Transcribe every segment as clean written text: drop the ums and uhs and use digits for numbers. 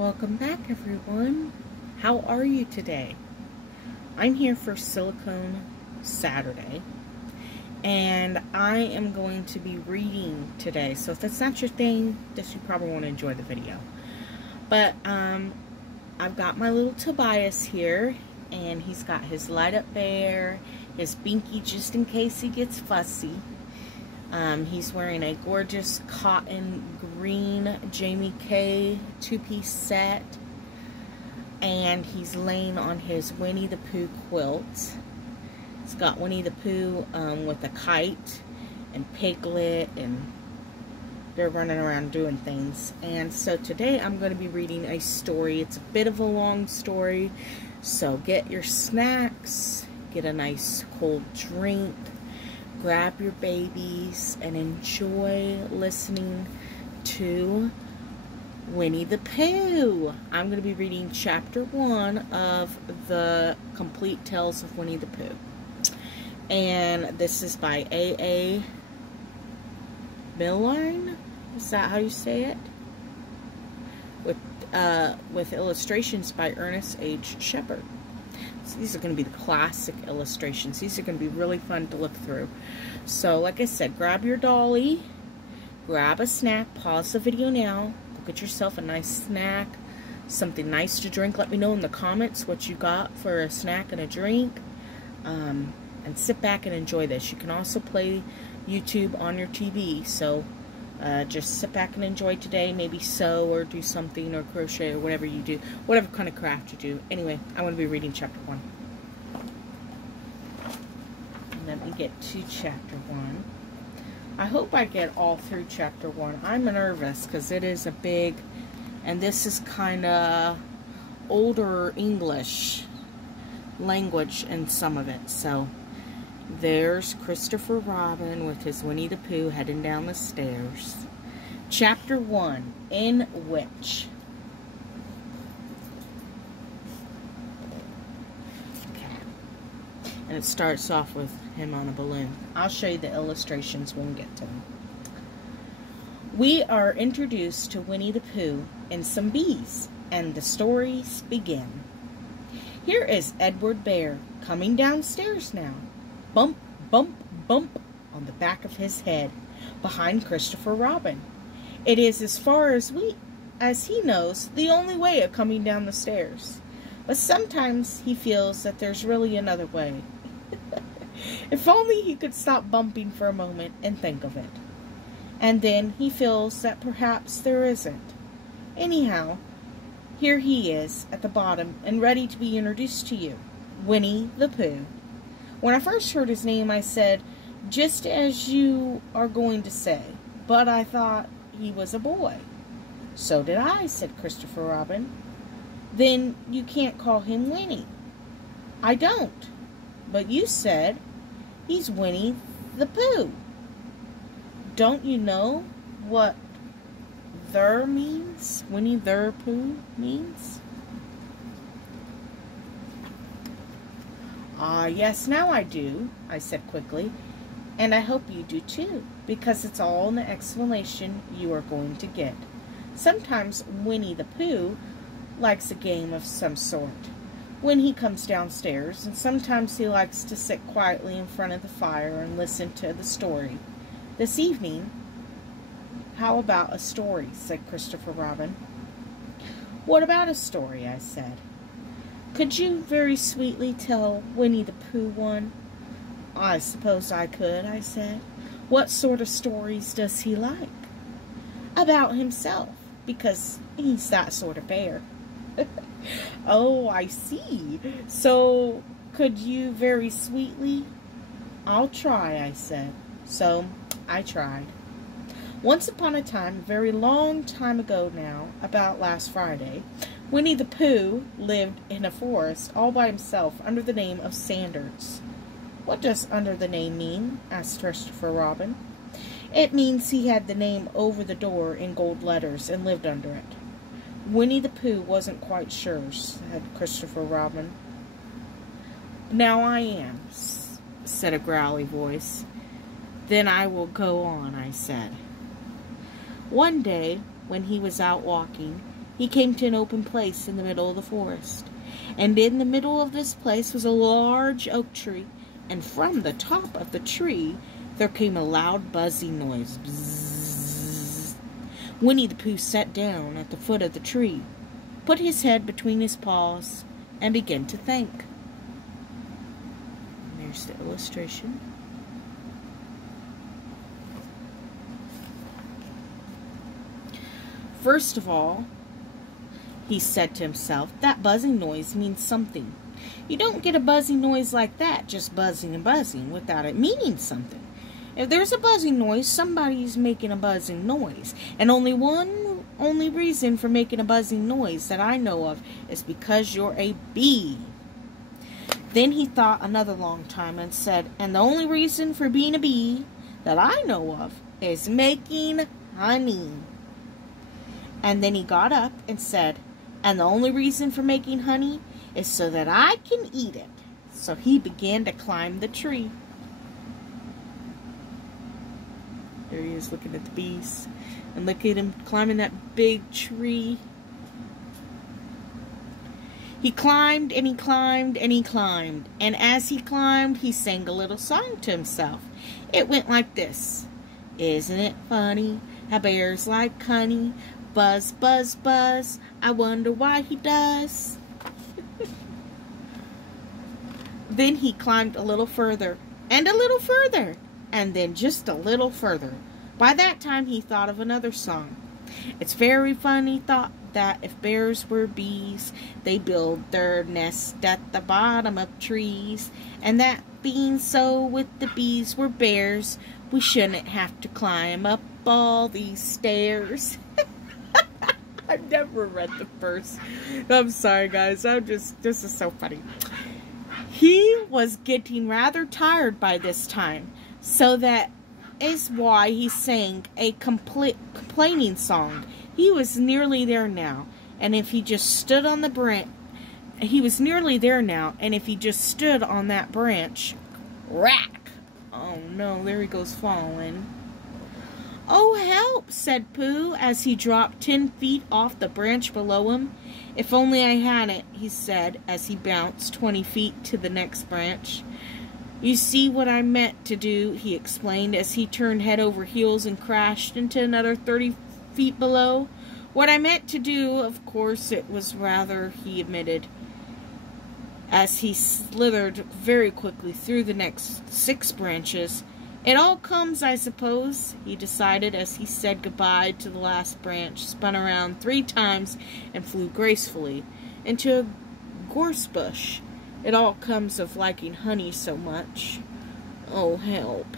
Welcome back, everyone. How are you today? I'm here for Silicone Saturday, and I am going to be reading today. So if that's not your thing, just you probably won't enjoy the video. But I've got my little Tobias here, and he's got his light up bear, his binky just in case he gets fussy. He's wearing a gorgeous cotton green Jamie K two-piece set, and he's laying on his Winnie the Pooh quilt. It's got Winnie the Pooh with a kite and Piglet, and they're running around doing things. And so today I'm going to be reading a story. It's a bit of a long story, so get your snacks, get a nice cold drink, grab your babies, and enjoy listening to Winnie the Pooh. I'm going to be reading chapter 1 of the Complete Tales of Winnie the Pooh. And this is by A.A. Milne. Is that how you say it? With illustrations by Ernest H. Shepard. So these are going to be the classic illustrations. These are going to be really fun to look through. So, like I said, grab your dolly, grab a snack, pause the video now, go get yourself a nice snack, something nice to drink. Let me know in the comments what you got for a snack and a drink, and sit back and enjoy this. You can also play YouTube on your TV, so just sit back and enjoy today. Maybe sew or do something or crochet or whatever you do, whatever kind of craft you do. Anyway, I'm going to be reading chapter 1. Let me get to chapter 1. I hope I get all through chapter 1. I'm nervous because it is a big, and this is kind of older English language in some of it. So there's Christopher Robin with his Winnie the Pooh heading down the stairs. Chapter 1, In Which. Okay. And it starts off with him on a balloon. I'll show you the illustrations when we get to them. We are introduced to Winnie the Pooh and some bees, and the stories begin. Here is Edward Bear coming downstairs now. Bump, bump, bump on the back of his head, behind Christopher Robin. It is, as far as he knows, the only way of coming down the stairs. But sometimes he feels that there's really another way. If only he could stop bumping for a moment and think of it. And then he feels that perhaps there isn't. Anyhow, here he is at the bottom and ready to be introduced to you. Winnie the Pooh. When I first heard his name, I said, just as you are going to say, but I thought he was a boy. So did I, said Christopher Robin. Then you can't call him Winnie. I don't. But you said he's Winnie the Pooh. Don't you know what "there" means? Winnie the Pooh means? Ah, yes, now I do, I said quickly, and I hope you do too, because it's all in the explanation you are going to get. Sometimes Winnie the Pooh likes a game of some sort when he comes downstairs, and sometimes he likes to sit quietly in front of the fire and listen to the story. This evening, how about a story, said Christopher Robin. What about a story, I said. Could you very sweetly tell Winnie the Pooh one? I suppose I could, I said. What sort of stories does he like? About himself, because he's that sort of bear. Oh, I see. So, could you very sweetly? I'll try, I said. So, I tried. Once upon a time, a very long time ago now, about last Friday, Winnie the Pooh lived in a forest all by himself under the name of Sanders. What does under the name mean? Asked Christopher Robin. It means he had the name over the door in gold letters and lived under it. Winnie the Pooh wasn't quite sure, said Christopher Robin. Now I am, said a growly voice. Then I will go on, I said. One day, when he was out walking, he came to an open place in the middle of the forest. And in the middle of this place was a large oak tree, and from the top of the tree there came a loud buzzing noise. Bzzz. Winnie the Pooh sat down at the foot of the tree, put his head between his paws, and began to think. And there's the illustration. First of all, he said to himself, that buzzing noise means something. You don't get a buzzing noise like that, just buzzing and buzzing, without it meaning something. If there's a buzzing noise, somebody's making a buzzing noise. And only reason for making a buzzing noise that I know of is because you're a bee. Then he thought another long time and said, and the only reason for being a bee that I know of is making honey. And then he got up and said, and the only reason for making honey is so that I can eat it. So he began to climb the tree. There he is looking at the bees. And look at him climbing that big tree. He climbed and he climbed and he climbed. And as he climbed, he sang a little song to himself. It went like this. Isn't it funny how bears like honey? Buzz, buzz, buzz, I wonder why he does. Then he climbed a little further, and a little further, and then just a little further. By that time he thought of another song. It's very funny thought that if bears were bees, they build their nest at the bottom of trees. And that being so with the bees were bears, we shouldn't have to climb up all these stairs. I've never read the verse. I'm sorry, guys. This is so funny. He was getting rather tired by this time, so that is why he sang a complaining song. He was nearly there now, and if he just stood on the branch, he was nearly there now, and if he just stood on that branch, rack! Oh no, there he goes falling. Oh, help, said Pooh, as he dropped 10 feet off the branch below him. If only I had it, he said, as he bounced 20 feet to the next branch. You see what I meant to do, he explained, as he turned head over heels and crashed into another 30 feet below. What I meant to do, of course, it was rather, he admitted, as he slithered very quickly through the next 6 branches. It all comes, I suppose, he decided as he said goodbye to the last branch, spun around 3 times, and flew gracefully into a gorse bush. It all comes of liking honey so much. Oh, help.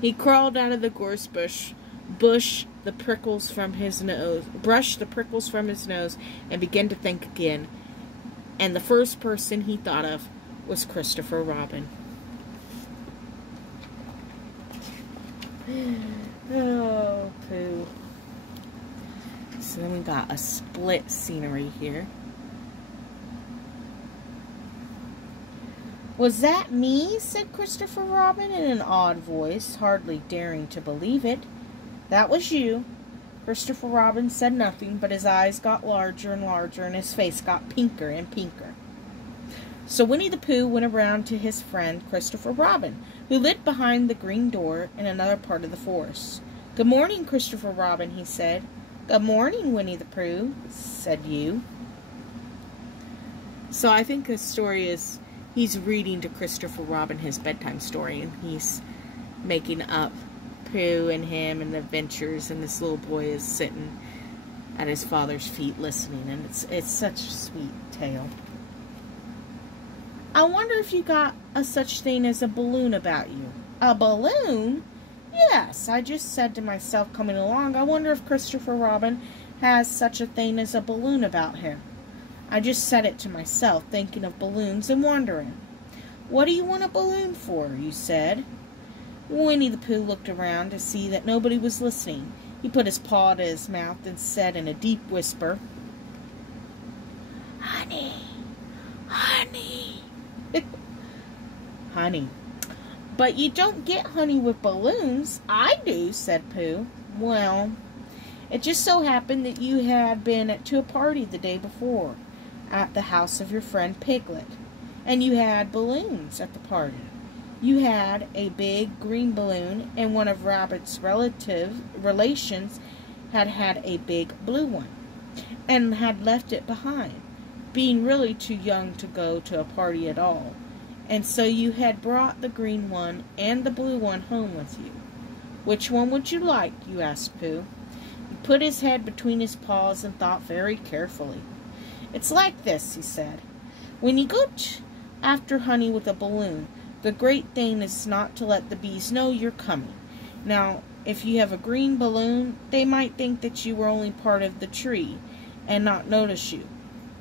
He crawled out of the gorse bush, brushed the prickles from his nose, and began to think again. And the first person he thought of was Christopher Robin. Oh, Pooh. So then we got a split scenery here. Was that me? Said Christopher Robin in an odd voice, hardly daring to believe it. That was you. Christopher Robin said nothing, but his eyes got larger and larger, and his face got pinker and pinker. So Winnie the Pooh went around to his friend Christopher Robin, who lived behind the green door in another part of the forest. Good morning, Christopher Robin, he said. Good morning, Winnie the Pooh, said you. So I think this story is, he's reading to Christopher Robin his bedtime story, and he's making up Pooh and him and the adventures, and this little boy is sitting at his father's feet listening, and it's such a sweet tale. I wonder if you got a such thing as a balloon about you. A balloon? Yes, I just said to myself coming along, I wonder if Christopher Robin has such a thing as a balloon about him. I just said it to myself, thinking of balloons and wondering. What do you want a balloon for, you said. Winnie the Pooh looked around to see that nobody was listening. He put his paw to his mouth and said in a deep whisper, Honey, honey. Honey. But you don't get honey with balloons. I do, said Pooh. Well, It just so happened that you had been to a party the day before at the house of your friend Piglet, and you had balloons at the party. You had a big green balloon, and one of Rabbit's relations had a big blue one, and had left it behind, being really too young to go to a party at all. And so you had brought the green one and the blue one home with you. Which one would you like? You asked Pooh. He put his head between his paws and thought very carefully. It's like this, he said. When you go after honey with a balloon, the great thing is not to let the bees know you're coming. Now, if you have a green balloon, they might think that you were only part of the tree and not notice you.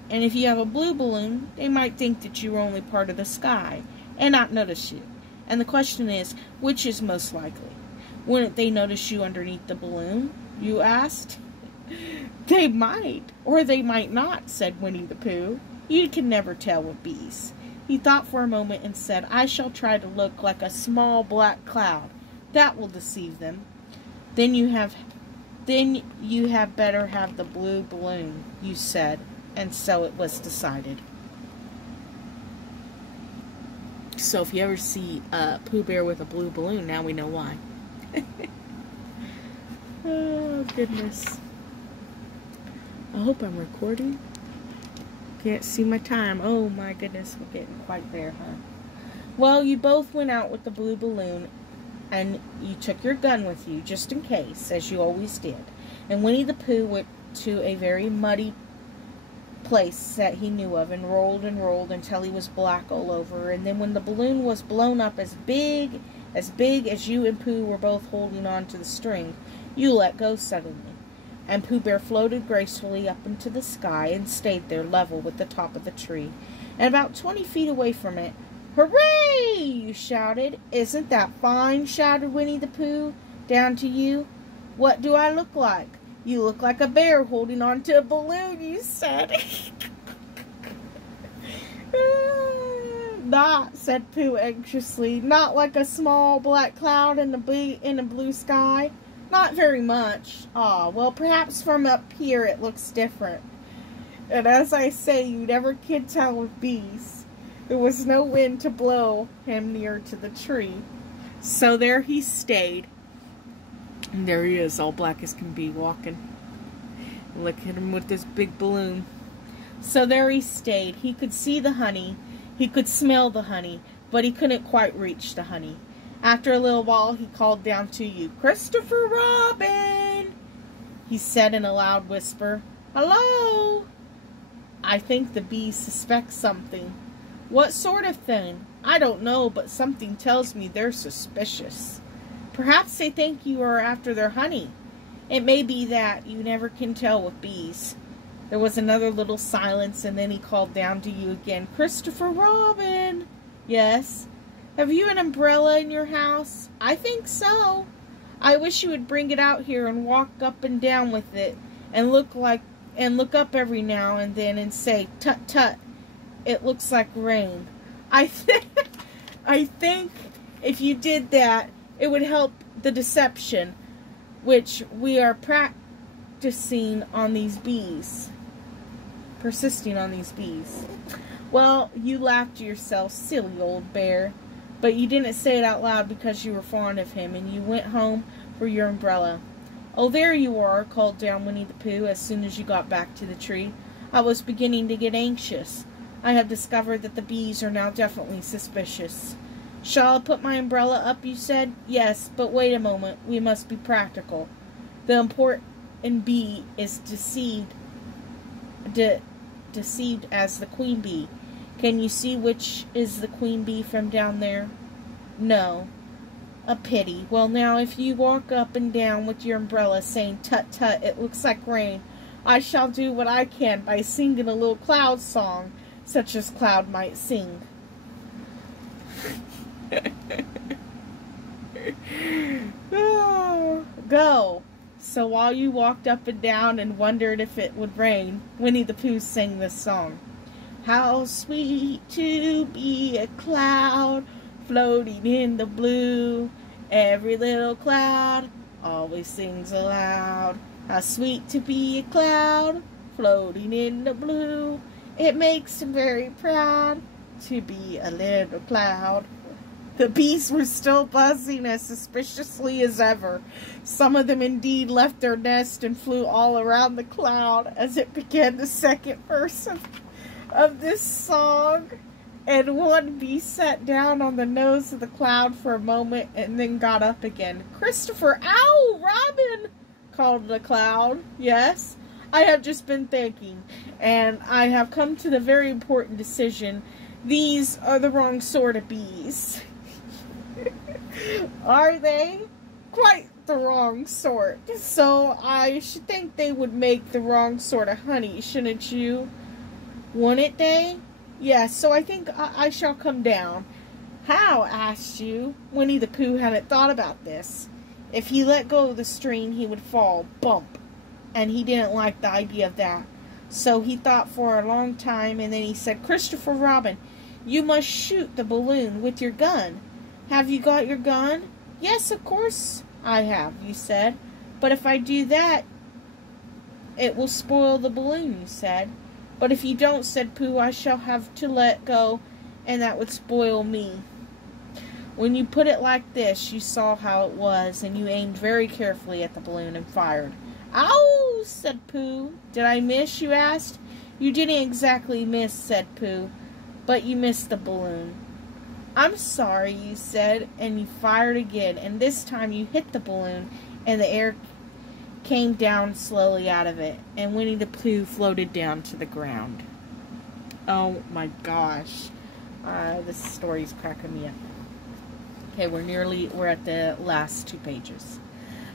And if you have a blue balloon, they might think that you were only part of the sky and not notice you. And the question is, which is most likely? Wouldn't they notice you underneath the balloon? You asked. They might, or they might not, said Winnie the Pooh. You can never tell with bees. He thought for a moment and said, I shall try to look like a small black cloud. That will deceive them. Then you had better have the blue balloon, you said, and so it was decided. So if you ever see Pooh Bear with a blue balloon, now we know why. Oh, goodness. I hope I'm recording. Can't see my time. Oh, my goodness. We're getting quite there, huh? Well, you both went out with the blue balloon, and you took your gun with you, just in case, as you always did. And Winnie the Pooh went to a very muddy place that he knew of and rolled until he was black all over. And then when the balloon was blown up as big as you and Pooh were both holding on to the string, you let go suddenly. And Pooh Bear floated gracefully up into the sky and stayed there level with the top of the tree. And about 20 feet away from it, hooray! You shouted. Isn't that fine? Shouted Winnie the Pooh down to you. What do I look like? You look like a bear holding on to a balloon, you said. Not, said Pooh anxiously. Not like a small black cloud in the blue sky. Not very much. Ah, well, perhaps from up here it looks different. And as I say, you never can tell with bees. There was no wind to blow him near to the tree. So there he stayed. And there he is, all black as can be, walking. Look at him with this big balloon. So there he stayed. He could see the honey. He could smell the honey, but he couldn't quite reach the honey. After a little while, he called down to you, Christopher Robin, he said in a loud whisper. Hello? I think the bees suspect something. What sort of thing? I don't know, but something tells me they're suspicious. Perhaps they think you are after their honey. It may be that. You never can tell with bees. There was another little silence, and then he called down to you again. Christopher Robin! Yes? Have you an umbrella in your house? I think so. I wish you would bring it out here and walk up and down with it, and look up every now and then and say, tut tut, it looks like rain. I think if you did that, it would help the deception, which we are practicing on these bees. Persisting on these bees. Well, you laughed to yourself, silly old bear. But you didn't say it out loud because you were fond of him, and you went home for your umbrella. Oh, there you are, called down Winnie the Pooh as soon as you got back to the tree. I was beginning to get anxious. I have discovered that the bees are now definitely suspicious. Shall I put my umbrella up, you said? Yes, but wait a moment. We must be practical. The important bee is deceived as the queen bee. Can you see which is the queen bee from down there? No. A pity. Well, now, if you walk up and down with your umbrella saying, tut tut, it looks like rain, I shall do what I can by singing a little cloud song, such as Cloud might sing. Oh, go. So while you walked up and down and wondered if it would rain, Winnie the Pooh sang this song. How sweet to be a cloud floating in the blue. Every little cloud always sings aloud. How sweet to be a cloud floating in the blue. It makes him very proud to be a little cloud. The bees were still buzzing as suspiciously as ever. Some of them indeed left their nest and flew all around the cloud as it began the second verse of this song. And one bee sat down on the nose of the cloud for a moment and then got up again. "Christopher, ow, Robin!" called the cloud. "Yes, I have just been thinking, and I have come to the very important decision. These are the wrong sort of bees." "Are they?" "Quite the wrong sort. So I should think they would make the wrong sort of honey, shouldn't you?" "Wouldn't they?" "Yes, so I think I shall come down." "How?" asked you. Winnie the Pooh hadn't thought about this. If he let go of the string, he would fall, bump, and he didn't like the idea of that. So he thought for a long time, and then he said, "Christopher Robin, you must shoot the balloon with your gun. Have you got your gun?" "Yes, of course I have," you said. "But if I do that, it will spoil the balloon," you said. "But if you don't," said Pooh, "I shall have to let go, and that would spoil me." When you put it like this, you saw how it was, and you aimed very carefully at the balloon and fired. "Ow!" said Pooh. "Did I miss?" you asked. "You didn't exactly miss," said Pooh, "but you missed the balloon." "I'm sorry," you said, and you fired again, and this time you hit the balloon, and the air came down slowly out of it, and Winnie the Pooh floated down to the ground. Oh my gosh. This story's cracking me up. Okay, we're at the last 2 pages.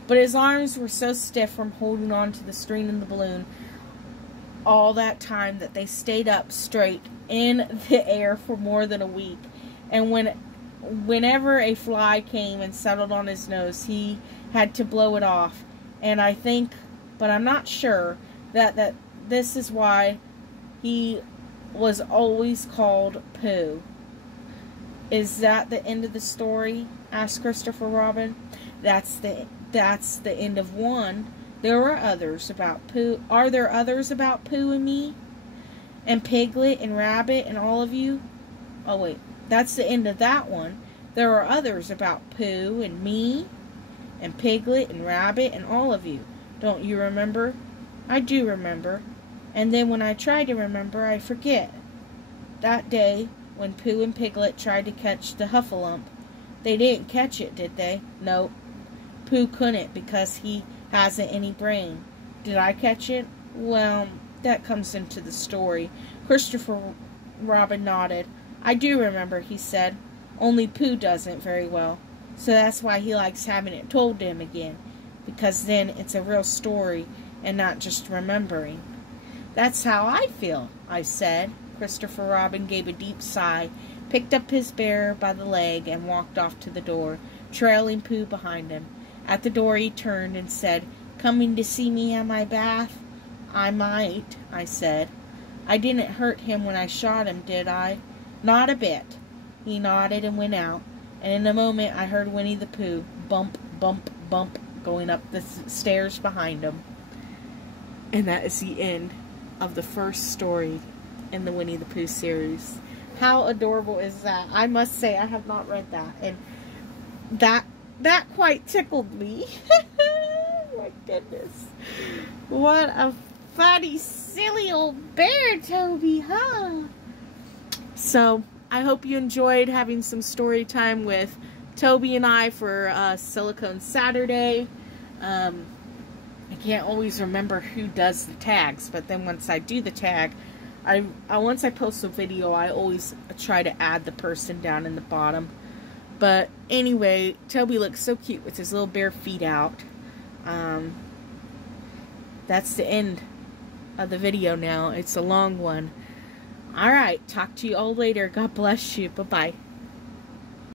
But his arms were so stiff from holding on to the string in the balloon all that time that they stayed up straight in the air for more than a week. And whenever a fly came and settled on his nose, he had to blow it off. And I think, but I'm not sure, that this is why he was always called Pooh. "Is that the end of the story?" asked Christopher Robin. That's the end of one. There are others about Pooh. Are there others about Pooh and me? And Piglet and Rabbit and all of you? Oh wait, that's the end of that one. There are others about Pooh and me and Piglet and Rabbit and all of you. Don't you remember? I do remember. And then when I try to remember, I forget. That day when Pooh and Piglet tried to catch the Huffalump, they didn't catch it, did they? No. Pooh couldn't because he hasn't any brain. Did I catch it? Well, that comes into the story. Christopher Robin nodded. "I do remember," he said. "Only Pooh doesn't very well. So that's why he likes having it told to him again. Because then it's a real story and not just remembering." "That's how I feel," I said. Christopher Robin gave a deep sigh, picked up his bear by the leg, and walked off to the door, trailing Pooh behind him. At the door he turned and said, "Coming to see me at my bath?" "I might," I said. "I didn't hurt him when I shot him, did I?" "Not a bit." He nodded and went out, and in a moment I heard Winnie the Pooh bump, bump, bump going up the stairs behind him. And that is the end of the first story in the Winnie the Pooh series. How adorable is that? I must say I have not read that, and that quite tickled me. My goodness. What a funny, silly old bear, Toby, huh? So, I hope you enjoyed having some story time with Toby and I for Silicone Saturday. I can't always remember who does the tags, but then once I do the tag, once I post a video, I always try to add the person down in the bottom. But anyway, Toby looks so cute with his little bare feet out. That's the end of the video now. It's a long one. Alright, talk to you all later. God bless you. Bye-bye.